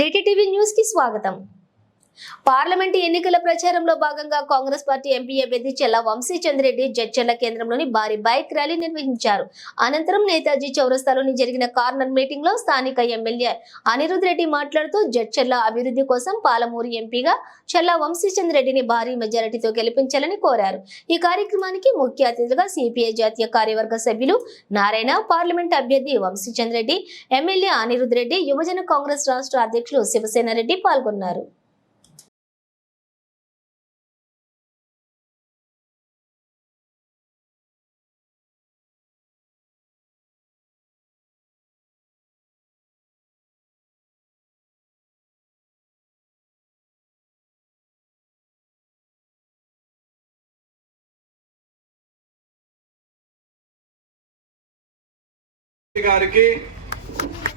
3T TV news కి స్వాగతం। Parliament ఎన్నికల ప్రచారంలో భాగంగా కాంగ్రెస్ పార్టీ ఎంపీ అభ్యర్థి చెల్లా వంశీచంద్రెడ్డి జడ్చర్ల కేంద్రంలోని భారీ బైక్ ర్యాలీ నిర్వహించారు। అనంతరం నేతాజీ చౌరస్తాలోని జరిగిన కార్నర్ మీటింగ్ లో స్థానిక ఎమ్మెల్యే అనిరుద్ రెడ్డి మాట్లాడుతూ జడ్చర్ల అభివృద్ధి కోసం పాలమూరు ఎంపీగా చెల్లా వంశీచంద్రెడ్డిని భారీ మెజారిటీతో గెలిపించాలని కోరారు। ఈ కార్యక్రమానికి ముఖ్య అతిథిగా సిపిఐ జాతీయ కార్యవర్గ సభ్యులు నారాయణ, పార్లమెంట్ అభ్యర్థి వంశీచంద్రెడ్డి, ఎమ్మెల్యే అనిరుద్ రెడ్డి, యువజన కాంగ్రెస్ రాష్ట్ర అధ్యక్షులు శివసేన రెడ్డి పాల్గొన్నారు। గారికి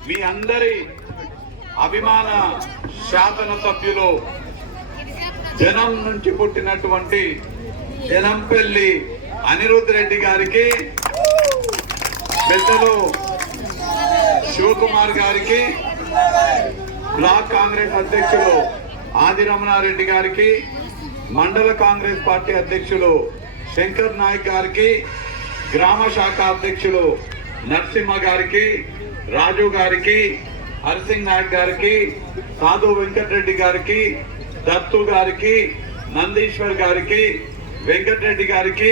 మీ అందరి అభిమాన శాసన సభ్యులు జనం నుంచి పుట్టినటువంటి జనంపల్లి అనిరుద్ రెడ్డి గారికి, పెద్దలు శివకుమార్ గారికి, బ్లాక్ కాంగ్రెస్ అధ్యక్షులు ఆది రమణారెడ్డి గారికి, మండల కాంగ్రెస్ పార్టీ అధ్యక్షులు శంకర్ నాయక్ గారికి, గ్రామ శాఖ అధ్యక్షులు నరసింహ గారికి, రాజు గారికి, హర్సింగ్ నాయక్ గారికి, సాధు వెంకటరెడ్డి గారికి, దత్తు గారికి, నందీశ్వర్ గారికి, వెంకటరెడ్డి గారికి,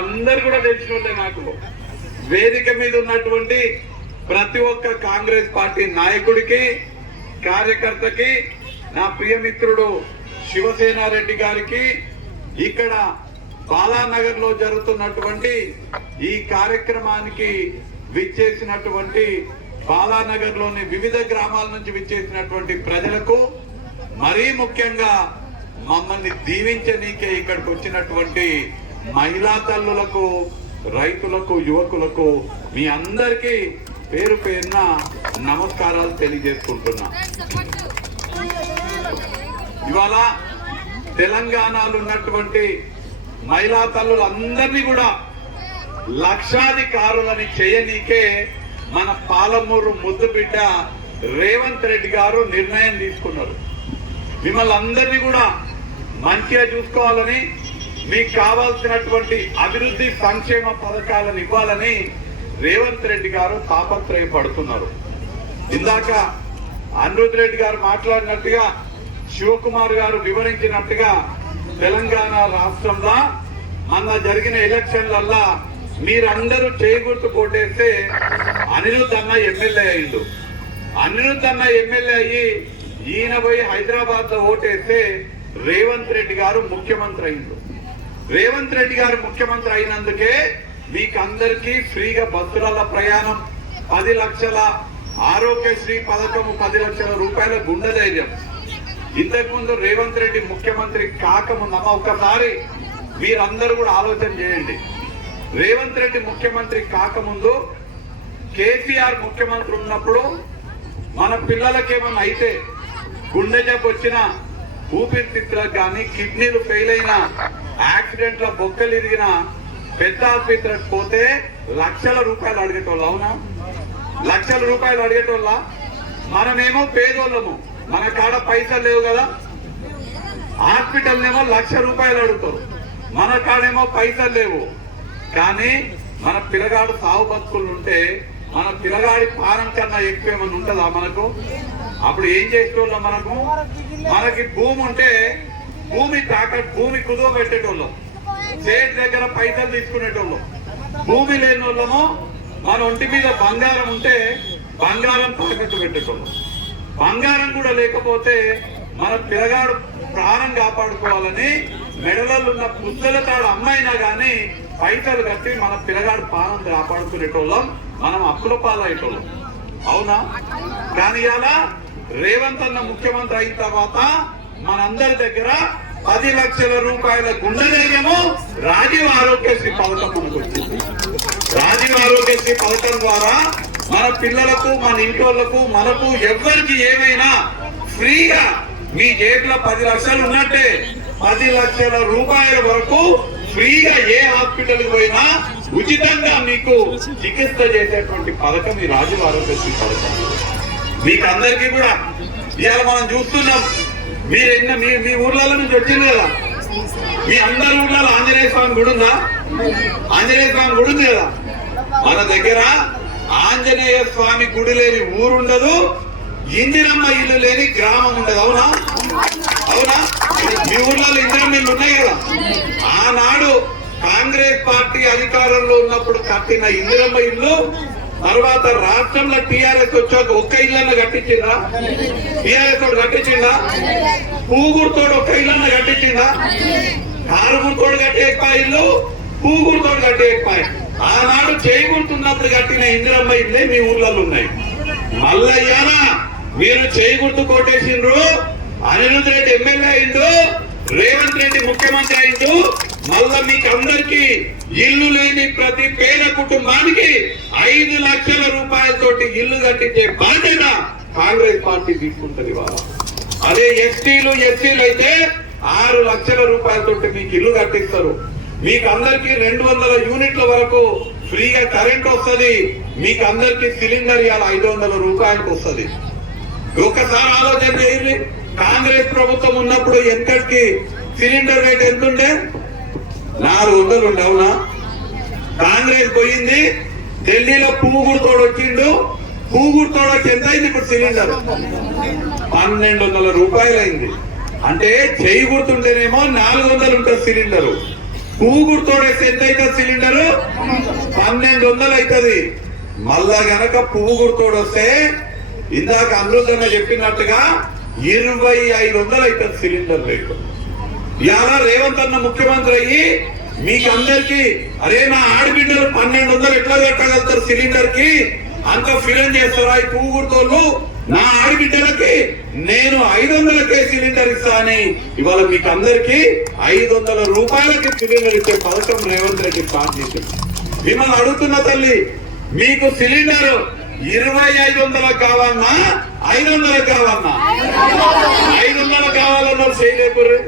అందరు కూడా తెలిసినట్లే నాకు వేదిక మీద ఉన్నటువంటి ప్రతి ఒక్క కాంగ్రెస్ పార్టీ నాయకుడికి, కార్యకర్తకి, నా ప్రియమిత్రుడు శివసేన రెడ్డి గారికి, ఇక్కడ బాలానగర్ లో జరుగుతున్నటువంటి ఈ కార్యక్రమానికి విచ్చేసినటువంటి బాలానగర్ లోని వివిధ గ్రామాల నుంచి విచ్చేసినటువంటి ప్రజలకు, మరీ ముఖ్యంగా మమ్మల్ని దీవించనీకే ఇక్కడికి వచ్చినటువంటి మహిళా తల్లులకు, రైతులకు, యువకులకు మీ అందరికీ పేరు పేరున నమస్కారాలు తెలియజేసుకుంటున్నా। ఇవాళ తెలంగాణలో ఉన్నటువంటి మహిళా తల్లులందరినీ కూడా లక్షాధికారులని చేయనీకే మన పాలమూరు ముద్దుబిడ్డ రేవంత్ రెడ్డి గారు నిర్ణయం తీసుకున్నారు। మిమ్మల్ని అందరినీ కూడా మంచిగా చూసుకోవాలని, మీకు కావాల్సినటువంటి అభివృద్ధి సంక్షేమ పథకాలను ఇవ్వాలని రేవంత్ రెడ్డి గారు తాపత్రయపడుతున్నారు। ఇందాక అనిరుద్ రెడ్డి గారు మాట్లాడినట్టుగా, శివకుమార్ గారు వివరించినట్టుగా, తెలంగాణ రాష్ట్రంలో మొన్న జరిగిన ఎలక్షన్లల్లా మీరందరూ చేయగుర్తు కోటేస్తే అనిరుద్ అన్న ఎమ్మెల్యే అయ్యిండు। అనిరుద్ అన్న ఎమ్మెల్యే అయ్యి ఈయన పోయి హైదరాబాద్ లో ఓటేస్తే రేవంత్ రెడ్డి గారు ముఖ్యమంత్రి అయ్యిండు। రేవంత్ రెడ్డి గారు ముఖ్యమంత్రి అయినందుకే మీకు అందరికీ ఫ్రీగా బస్సుల ప్రయాణం, 10 లక్షల ఆరోగ్యశ్రీ పథకం, 10 లక్షల రూపాయల గుండె ధైర్యం। ఇంతకుముందు రేవంత్ రెడ్డి ముఖ్యమంత్రి కాకముందమ్మ ఒక్కసారి మీరందరూ కూడా ఆలోచన చేయండి। రేవంత్ రెడ్డి ముఖ్యమంత్రి కాకముందు కేసీఆర్ ముఖ్యమంత్రి ఉన్నప్పుడు మన పిల్లలకేమన్నా అయితే, గుండె జబ్బు వచ్చిన, ఊపిరితిత్తులకు కానీ, కిడ్నీలు ఫెయిల్ అయిన, యాక్సిడెంట్ల బొక్కలు ఇరిగిన, పెద్ద ఆసుపత్రికి పోతే లక్షల రూపాయలు అడిగేటోళ్ళు, అవునా? లక్షల రూపాయలు అడిగేటోళ్ళ? మనమేమో పేదోళ్ళము, మన కాడ పైసలు లేవు కదా, హాస్పిటల్ ఏమో 1,00,000 రూపాయలు అడుగుతారు, మన కాడేమో పైసలు లేవు। కానీ మన పిల్లగాడు సాగు బతుకులు ఉంటే మన పిల్లగాడి పానం కన్నా ఎక్కువ ఏమన్నా ఉంటుందా మనకు? అప్పుడు ఏం చేసేటోళ్ళం? మనకి భూమి ఉంటే భూమి భూమి కుదువ పెట్టేటోళ్ళం, స్టేట్ దగ్గర పైసలు తీసుకునేటోళ్ళం। భూమి లేని వాళ్ళము మన ఒంటి మీద బంగారం ఉంటే బంగారం తాకట్టు పెట్టేటోళ్ళం। బంగారం కూడా లేకపోతే మన పిల్లగాడు ప్రాణం కాపాడుకోవాలని మెడలలో ఉన్న పుస్తల తాడు అమ్మాయినా గానీ పైసలు కట్టి మన పిల్లగాడు ప్రాణం కాపాడుకునేటోళ్ళం, మనం అప్పుల పాలయ్యేటోళ్ళం, అవునా? కానీ ఇలా రేవంత్ అన్న ముఖ్యమంత్రి అయిన తర్వాత మనందరి దగ్గర 10 లక్షల రూపాయల గుండె ధైర్యము రాజీవ్ ఆరోగ్యశ్రీ పథకం మనకు వచ్చింది। రాజీవ్ ఆరోగ్యశ్రీ పథకం ద్వారా మన పిల్లలకు, మన ఇంటోళ్లకు, మనకు ఎవరికి ఏమైనా ఫ్రీగా, మీ జేబులో 10 లక్షలు ఉన్నట్టే 10 లక్షల రూపాయల వరకు ఫ్రీగా ఏ హాస్పిటల్కి పోయినా ఉచితంగా మీకు చికిత్స చేసేటువంటి పథకం ఈ రాజీవ్ ఆరోగ్యశ్రీ పథకం। మీకు అందరికీ కూడా ఇవాళ మనం చూస్తున్నాం. మీరు మీ ఊర్లలో నుంచి వచ్చింది కదా, మీ అందరి ఊర్లలో ఆంజనేయ స్వామి గుడి ఉందా? ఆంజనేయ స్వామి గుడి ఉంది కదా. మన దగ్గర ఆంజనేయ స్వామి గుడి లేని ఊరు ఉండదు, ఇందిరమ్మ ఇల్లు లేని గ్రామం ఉండదు. అవునా? అవునా? మీ ఊర్లలో ఇందిరమ్మ ఇల్లు ఉన్నాయి కదా. ఆనాడు కాంగ్రెస్ పార్టీ అధికారంలో ఉన్నప్పుడు కట్టిన ఇందిరమ్మ ఇల్లు తర్వాత రాష్ట్రంలో టీఆర్ఎస్ వచ్చాక ఒక్క ఇళ్ళన్న కట్టించిందా? టీఆర్ఎస్ తోడు కట్టించిందా? పూగుర్తోడు ఒక్క ఇళ్ళన్న కట్టించిందా? కారుగుర్తోడు కట్టేపాయ ఇల్లు, పూగుర్తోడు కట్టేపాయ. ఆనాడు చేయగుర్తున్నప్పుడు కట్టిన ఇందిరమ్మ ఇల్లే మీ ఊర్లలో ఉన్నాయి. మల్లయ్యానా మీరు చేయగుర్తు కొట్టేసిండ్రు, అనిరుద్ రెడ్డి ఎమ్మెల్యే అయిండు, రేవంత్ రెడ్డి ముఖ్యమంత్రి అయిండు. మళ్ళా మీకు అందరికి ఇల్లు లేని ప్రతి పేద కుటుంబానికి 5 లక్షల రూపాయలతోటి ఇల్లు కట్టించే బాధ్యత కాంగ్రెస్ పార్టీ తీసుకుంటది. వాళ్ళ అదే ఎస్టీలు అయితే 6 లక్షల రూపాయలతోటి మీకు ఇల్లు కట్టిస్తారు. మీకు అందరికి 200 యూనిట్ల వరకు ఫ్రీగా కరెంట్ వస్తుంది. మీకు అందరికి సిలిండర్ ఇవాళ 500 రూపాయలకు వస్తుంది. ఒక్కసారి ఆలోచన చేయండి. కాంగ్రెస్ ప్రభుత్వం ఉన్నప్పుడు ఎంతకి సిలిండర్ రేట్ ఎంత ఉండే? 400 ఉండే. అవునా? కాంగ్రెస్ పోయింది, ఢిల్లీలో పూగుర్తోడు వచ్చిండు. పూగుర్తోడు వచ్చి ఎంత అయింది ఇప్పుడు సిలిండర్? 1200 రూపాయలు అయింది. అంటే చేయి గుర్తుంటేనేమో 400 ఉంటుంది సిలిండరు. పూగుర్తోడేస్తే ఎంత అవుతుంది సిలిండరు? 1200 అవుతుంది. మళ్ళా గనక పూగుర్తోడు వస్తే ఇందాక అమృతంగా చెప్పినట్టుగా 2500 అవుతుంది సిలిండర్ రేటు. ఇవాళ రేవంత్ అన్న ముఖ్యమంత్రి అయ్యి మీకు అందరికి అరే నా ఆడబిడ్డలు 1200 ఎట్లా కట్టగలుగుతారు సిలిండర్ కి, అంత ఫిలం చేస్తారా ఈ పూగుర్తోళ్ళు? నా ఆడబిడ్డలకి నేను 500కే సిలిండర్ ఇస్తా అని ఇవాళ మీకు అందరికి 500 రూపాయలకి సిలిండర్ ఇచ్చే పథకం రేవంత్ రెడ్డి స్టార్ట్ చేశారు. మిమ్మల్ని అడుగుతున్న తల్లి, మీకు సిలిండర్ 2500 కావాలన్నా 500 కావాలన్నా? 500 కావాలన్నారు చేయలేపురు.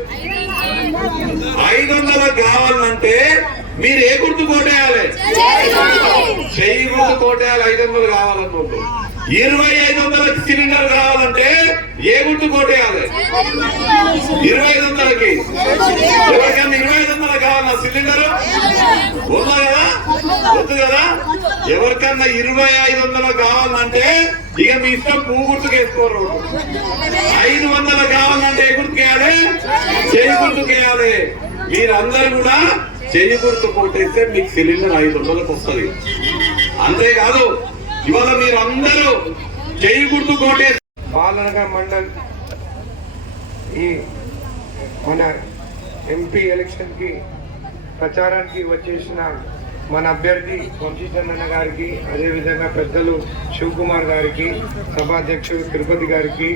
500 కావాలంటే మీరు ఏ గుర్తు కోటేయాలి? చెయ్యి గుర్తు కోటేయాలి. 500 కావాలన్నట్టు 2500 సిలిండర్ కావాలంటే ఏ గుర్తు కోటేయాలి? 2500కి. ఎవరికన్నా 2500 కావాలన్నా సిలిండర్ ఉందా కదా? వద్దు కదా? ఎవరికన్నా 2500 కావాలంటే ఇక మీ ఇష్టం పువ్వు గుర్తుకేసుకోరు. 500 కావాలంటే ఏ గుర్తుకేయాలి? చెయ్యి గుర్తుకేయాలి. మీరందరూ కూడా చెయ్యి గుర్తు కొట్టేస్తే మీకు సిలిండర్ 500కి వస్తుంది. అంతేకాదు ఇవాళ మీరందరూ చెయ్యి గుర్తు కోటే బాలనగర్ మండల్ ఈ మన ఎంపీ ఎలక్షన్ కి ప్రచారానికి వచ్చేసిన మన అభ్యర్థి వంశీచంద్రన్న గారికి, అదేవిధంగా పెద్దలు శివకుమార్ గారికి, సభాధ్యక్షుడు తిరుపతి గారికి,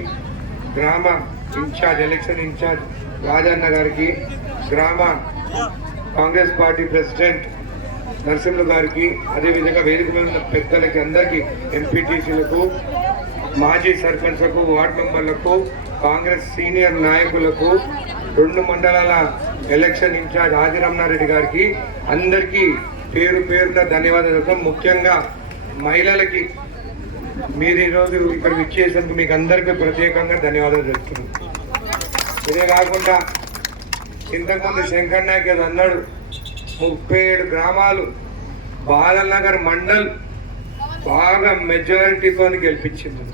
గ్రామ ఇన్ఛార్జ్ ఎలక్షన్ ఇన్ఛార్జ్ రాజన్న గారికి, గ్రామ కాంగ్రెస్ పార్టీ ప్రెసిడెంట్ నరసింహ గారికి, అదేవిధంగా వేదిక మీద ఉన్న పెద్దలకి అందరికీ, ఎంపీటీసీలకు, మాజీ సర్పంచ్లకు, వార్డు మెంబర్లకు, కాంగ్రెస్ సీనియర్ నాయకులకు, 2 మండలాల ఎలక్షన్ ఇన్ఛార్జ్ ఆదిరమణారెడ్డి గారికి అందరికీ పేరు పేరున ధన్యవాదాలు. ముఖ్యంగా మహిళలకి మీరు ఈరోజు ఇక్కడ విచ్చేసేందుకు మీకు అందరికీ ప్రత్యేకంగా ధన్యవాదాలు చెప్తున్నాను. ఇదే కాకుండా ఇంతకుముందు శంకర్ నాయక్ అది అన్నాడు, 37 గ్రామాలు బాలనగర్ మండల్ బాగా మెజారిటీతో గెలిపించింది.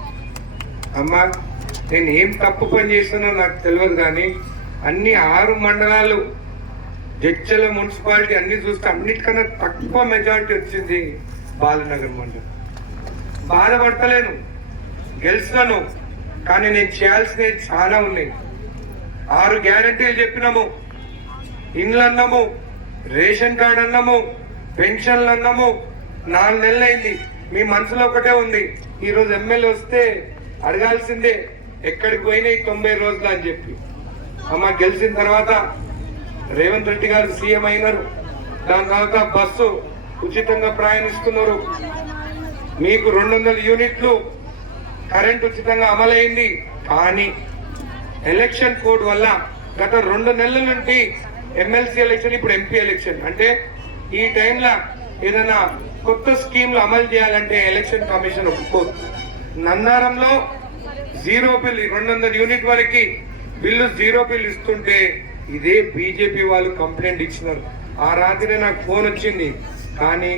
అమ్మా నేను ఏం తప్పు పని చేస్తున్నా నాకు తెలియదు, కానీ అన్ని 6 మండలాలు జడ్చల మున్సిపాలిటీ అన్ని చూస్తే అన్నిటికన్నా తక్కువ మెజారిటీ వచ్చింది బాలనగర్ మండలం. బాధపడతలేను, గెలిచినాను, కానీ నేను చేయాల్సినవి చాలా ఉన్నాయి. 6 గ్యారెంటీలు చెప్పినాము, ఇండ్లు అన్నాము, రేషన్ కార్డు అన్నాము, పెన్షన్లు అన్నాము. 4 నెలలు అయింది. మీ మనసులో ఒకటే ఉంది, ఈరోజు ఎమ్మెల్యే వస్తే అడగాల్సిందే ఎక్కడికి పోయినాయి 90 రోజులు అని చెప్పి. అమ్మ గెలిచిన తర్వాత రేవంత్ రెడ్డి గారు సీఎం అయినారు. దాని తర్వాత బస్సు ఉచితంగా ప్రయాణిస్తున్నారు. మీకు 200 యూనిట్లు కరెంట్ ఉచితంగా అమలైంది. కానీ ఎలక్షన్ కోడ్ వల్ల గత 2 నెలల నుండి ఎమ్మెల్సీ ఎలక్షన్, ఇప్పుడు ఎంపీ ఎలక్షన్, అంటే ఈ టైంలో ఏదైనా కొత్త స్కీమ్లు అమలు చేయాలంటే ఎలక్షన్ కమిషన్ ఒప్పుకోదు. నన్నారంలో జీరో బిల్ 200 యూనిట్ వరకు బిల్లు జీరో బిల్ ఇస్తుంటే ఇదే బీజేపీ వాళ్ళు కంప్లైంట్ ఇచ్చినారు. ఆ రాత్రి నాకు ఫోన్ వచ్చింది, కానీ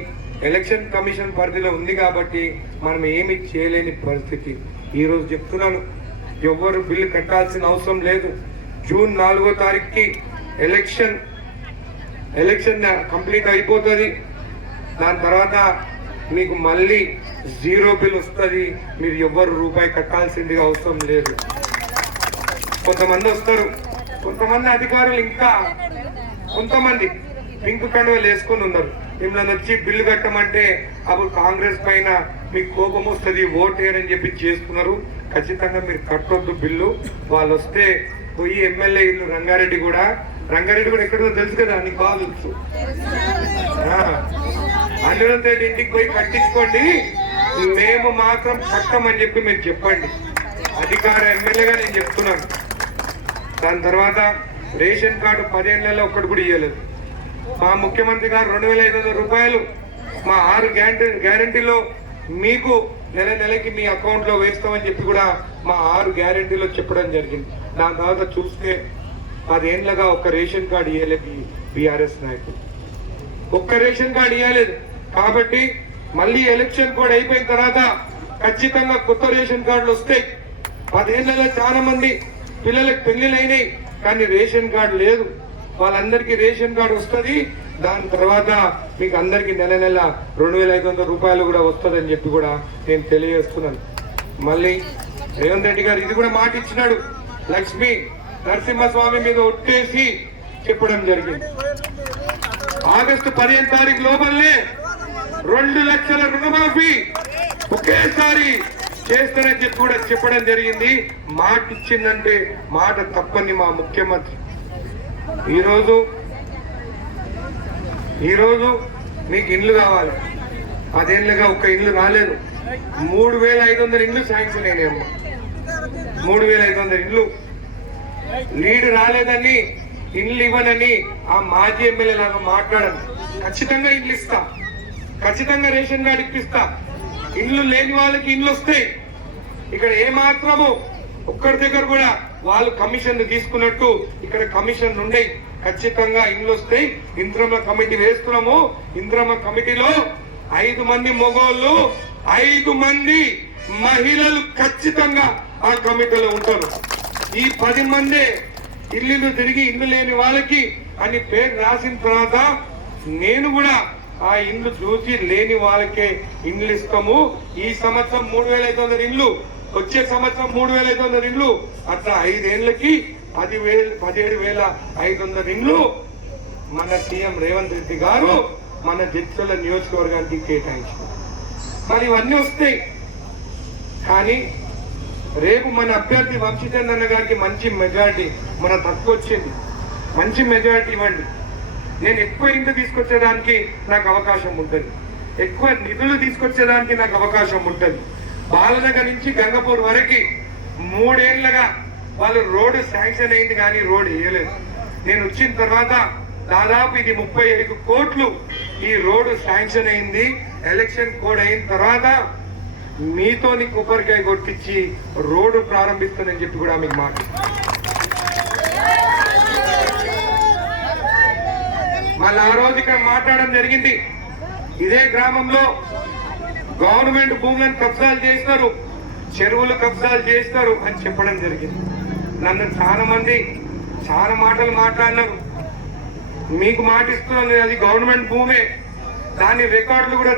ఎలక్షన్ కమిషన్ పరిధిలో ఉంది కాబట్టి మనం ఏమి చేయలేని పరిస్థితి. ఈరోజు చెప్తున్నాను, ఎవరు బిల్లు కట్టాల్సిన అవసరం లేదు. జూన్ 4వ తారీఖుకి ఎలక్షన్ కంప్లీట్ అయిపోతుంది. దాని తర్వాత మీకు మళ్ళీ జీరో బిల్ వస్తుంది. మీరు ఎవ్వరు రూపాయి కట్టాల్సిందిగా అవసరం లేదు. కొంతమంది వస్తారు, కొంతమంది అధికారులు ఇంకా కొంతమంది పింక్ కండువలు వేసుకొని ఉన్నారు. మిమ్మల్ని వచ్చి బిల్లు కట్టమంటే అప్పుడు కాంగ్రెస్ పైన మీకు కోపం వస్తుంది, ఓట్ వేయరని చెప్పి చేసుకున్నారు. ఖచ్చితంగా మీరు కట్టొద్దు బిల్లు. వాళ్ళు వస్తే పోయి ఎమ్మెల్యే ఇల్లు రంగారెడ్డి కూడా ఎక్కడో తెలుసు కదా, నీకు బాగా తెలుసు. అనిరుద్ధ రెడ్డి ఇంటికి పోయి కట్టించుకోండి, మేము మాత్రం కట్టమని చెప్పి మీరు చెప్పండి. అధికార ఎమ్మెల్యేగా నేను చెప్తున్నాను. దాని తర్వాత రేషన్ కార్డు 10 ఏళ్లలో ఒక్కటి కూడా ఇవ్వలేదు. మా ముఖ్యమంత్రి గారు 2500 రూపాయలు మా 6 గ్యారంటీలో మీకు నెలకి మీ అకౌంట్ లో వేస్తామని చెప్పి కూడా మా 6 గ్యారంటీలో చెప్పడం జరిగింది. దాని తర్వాత చూస్తే 10 ఏళ్లుగా ఒక్క రేషన్ కార్డు ఇవ్వలేదు బీఆర్ఎస్ నాయకులు, ఒక్క రేషన్ కార్డు ఇవ్వలేదు. కాబట్టి మళ్ళీ ఎలక్షన్ కోడ్ అయిపోయిన తర్వాత ఖచ్చితంగా కొత్త రేషన్ కార్డులు వస్తాయి. 10 ఏళ్లలో చాలా మంది పిల్లలకు పెళ్లిళ్ళు అయినాయి, కానీ రేషన్ కార్డు లేదు. వాళ్ళందరికీ రేషన్ కార్డు వస్తుంది. దాని తర్వాత మీకు అందరికి నెల 2500 రూపాయలు కూడా వస్తుందని చెప్పి కూడా నేను తెలియజేస్తున్నాను. మళ్ళీ రేవంత్ రెడ్డి గారు ఇది కూడా మాట ఇచ్చినాడు, లక్ష్మీ నరసింహస్వామి మీద ఒట్టేసి చెప్పడం జరిగింది. ఆగస్టు 15 తారీఖు లోపలనే 2 లక్షల రుణమాఫీ ఒకేసారి చేస్తానని చెప్పి కూడా చెప్పడం జరిగింది. మాట ఇచ్చిందంటే మాట తప్పని మా ముఖ్యమంత్రి. ఈరోజు మీకు ఇండ్లు కావాలి. 10 ఏళ్ళుగా ఒక్క ఇల్లు రాలేదు. 3500 ఇండ్లు శాంక్షన్ అయినాయమ్మా. 3500 ఇండ్లు లీడ్ రాలేదని, ఇండ్లు ఇవ్వనని ఆ మాజీ ఎమ్మెల్యే లాగా మాట్లాడను. ఖచ్చితంగా ఇండ్లు ఇస్తా, ఖచ్చితంగా రేషన్ కార్డు ఇప్పిస్తా. ఇండ్లు లేని వాళ్ళకి ఇండ్లు వస్తాయి. ఇక్కడ ఏమాత్రము ఒక్కరి దగ్గర కూడా వాళ్ళు కమిషన్ తీసుకున్నట్టు ఇక్కడ కమిషన్ ఉండే. ఖచ్చితంగా ఇండ్లు వస్తాయి. ఇంద్రమ్మ కమిటీ వేస్తున్నాము. ఇంద్రమ్మ కమిటీలో 5 మంది మగోళ్ళు, 5 మంది మహిళలు ఖచ్చితంగా ఆ కమిటీలో ఉంటారు. ఈ 10 మంది ఇల్లు తిరిగి ఇల్లు లేని వాళ్ళకి అని పేరు రాసిన తర్వాత నేను కూడా ఆ ఇండ్లు చూసి లేని వాళ్ళకే ఇండ్లు ఇస్తాము. ఈ సంవత్సరం 3500 ఇండ్లు, వచ్చే సంవత్సరం 3500 ఇండ్లు, అట్లా 5 ఏళ్లకి 17,500 ఇండ్లు మన సీఎం రేవంత్ రెడ్డి గారు మన జడ్చర్ల నియోజకవర్గానికి కేటాయించారు. మరి ఇవన్నీ వస్తాయి. కానీ రేపు మన అభ్యర్థి వంశీచంద్రన్న గారికి మంచి మెజారిటీ, మన తక్కువ వచ్చింది, మంచి మెజారిటీ ఇవ్వండి. నేను ఎక్కువ ఇంటి తీసుకొచ్చేదానికి నాకు అవకాశం ఉంటుంది, ఎక్కువ నిధులు తీసుకొచ్చేదానికి నాకు అవకాశం ఉంటుంది. బాలనగర్ నుంచి గంగపూర్ వరకు 3 ఏళ్లుగా వాళ్ళు రోడ్డు శాంక్షన్ అయింది, కానీ రోడ్డు వేయలేదు. నేను వచ్చిన తర్వాత దాదాపు ఇది 35 కోట్లు ఈ రోడ్డు శాంక్షన్ అయింది. ఎలక్షన్ కోడ్ అయిన తర్వాత మీతో కొబ్బరికాయ కొట్టించి రోడ్డు ప్రారంభిస్తానని చెప్పి కూడా మీకు మాట. మళ్ళీ ఆ రోజు ఇక్కడ మాట్లాడడం జరిగింది. ఇదే గ్రామంలో గవర్నమెంట్ భూములను కబ్జాలు చేస్తారు, చెరువులు కబ్జాలు చేస్తారు అని చెప్పడం జరిగింది. నన్ను చాలా మంది చాలా మాటలు మాట్లాడినారు. మీకు మాట ఇస్తున్నాను, అది గవర్నమెంట్ భూమే. దాని రికార్డులు కూడా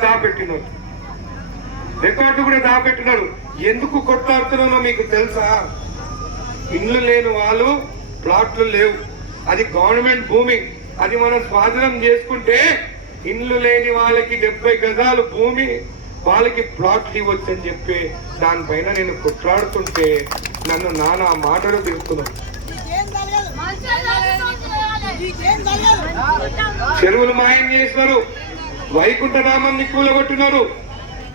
దాపెట్టినారు. ఎందుకు కొట్లాడుతున్నానో మీకు తెలుసా? ఇండ్లు లేని వాళ్ళు, ప్లాట్లు లేవు, అది గవర్నమెంట్ భూమి, అది మనం స్వాధీనం చేసుకుంటే ఇండ్లు లేని వాళ్ళకి 70 గజాలు భూమి, వాళ్ళకి ప్లాట్లు ఇవ్వచ్చు అని చెప్పి దానిపైన నేను కొట్లాడుతుంటే నన్ను నానా మాటలు తిరుగుతున్నాను. చెరువులు మాయం చేస్తున్నారు, వైకుంఠనామాన్ని కూలగొట్టున్నారు,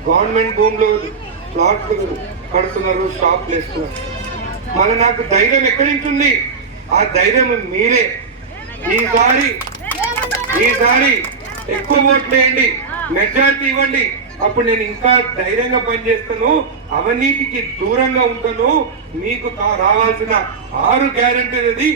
గవర్నమెంట్ భూములు ప్లాట్లు కడుతున్నారు, షాప్లు వేస్తున్నారు. మళ్ళీ నాకు ధైర్యం ఎక్కడి నుంచి ఉంది? ఆ ధైర్యం మీరే. ఈసారి ఎక్కువ ఓట్లు వేయండి, మెజారిటీ ఇవ్వండి. అప్పుడు నేను ఇంకా ధైర్యంగా పనిచేస్తాను, అవినీతికి దూరంగా ఉంటాను, మీకు రావాల్సిన 6 గ్యారెంటీలది